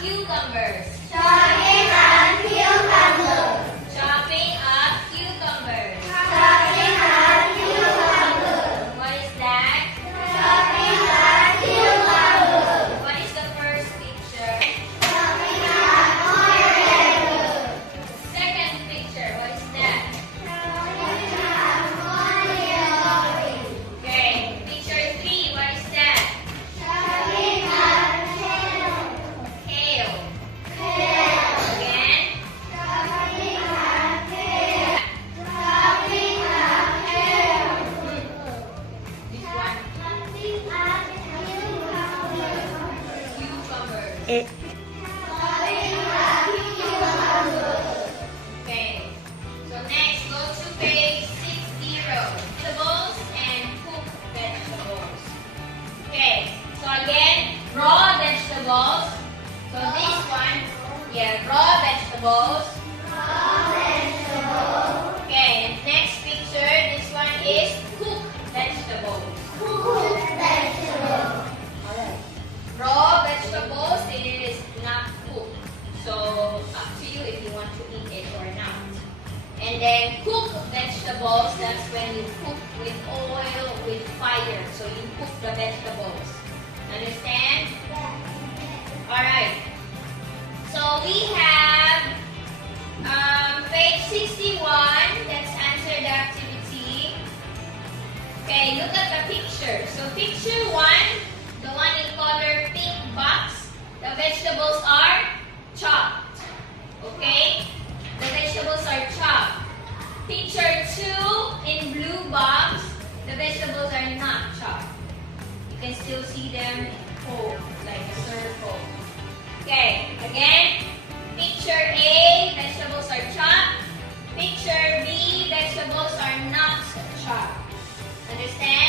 cucumbers. Chopping up cucumbers. Chopping up cucumbers. Chopping up cucumbers. What is that? Chopping up cucumbers. What is the first picture? Chopping up oranges. Second picture, what is that? Chopping up onions. Okay. Picture 3, what is that? Chopping up kale. Kale. Kale. Again. Chopping up kale. Chopping up kale. This one. Chopping up cucumbers. Cucumbers. Chopping up cucumbers. Okay. So next, go to page 60. Vegetables and cooked vegetables. Okay. So again, raw vegetables. So this one, raw vegetables. Raw vegetables. Okay. Next picture, this one is cooked vegetables. Cooked vegetables. Alright. Raw vegetables, it is not cooked. So up to you if you want to eat it or not. And then cooked vegetables, that's when you cook with oil, with fire. So you cook the vegetables. Understand? Alright. So we have page 61. Let's answer the activity. Okay, look at the picture. So picture 1, the one in color pink box, the vegetables are chopped. Okay? The vegetables are chopped. Picture 2 in blue box, the vegetables are not chopped. You can still see them whole, like a circle. Okay, again, picture A, vegetables are chopped. Picture B, vegetables are not chopped. Understand?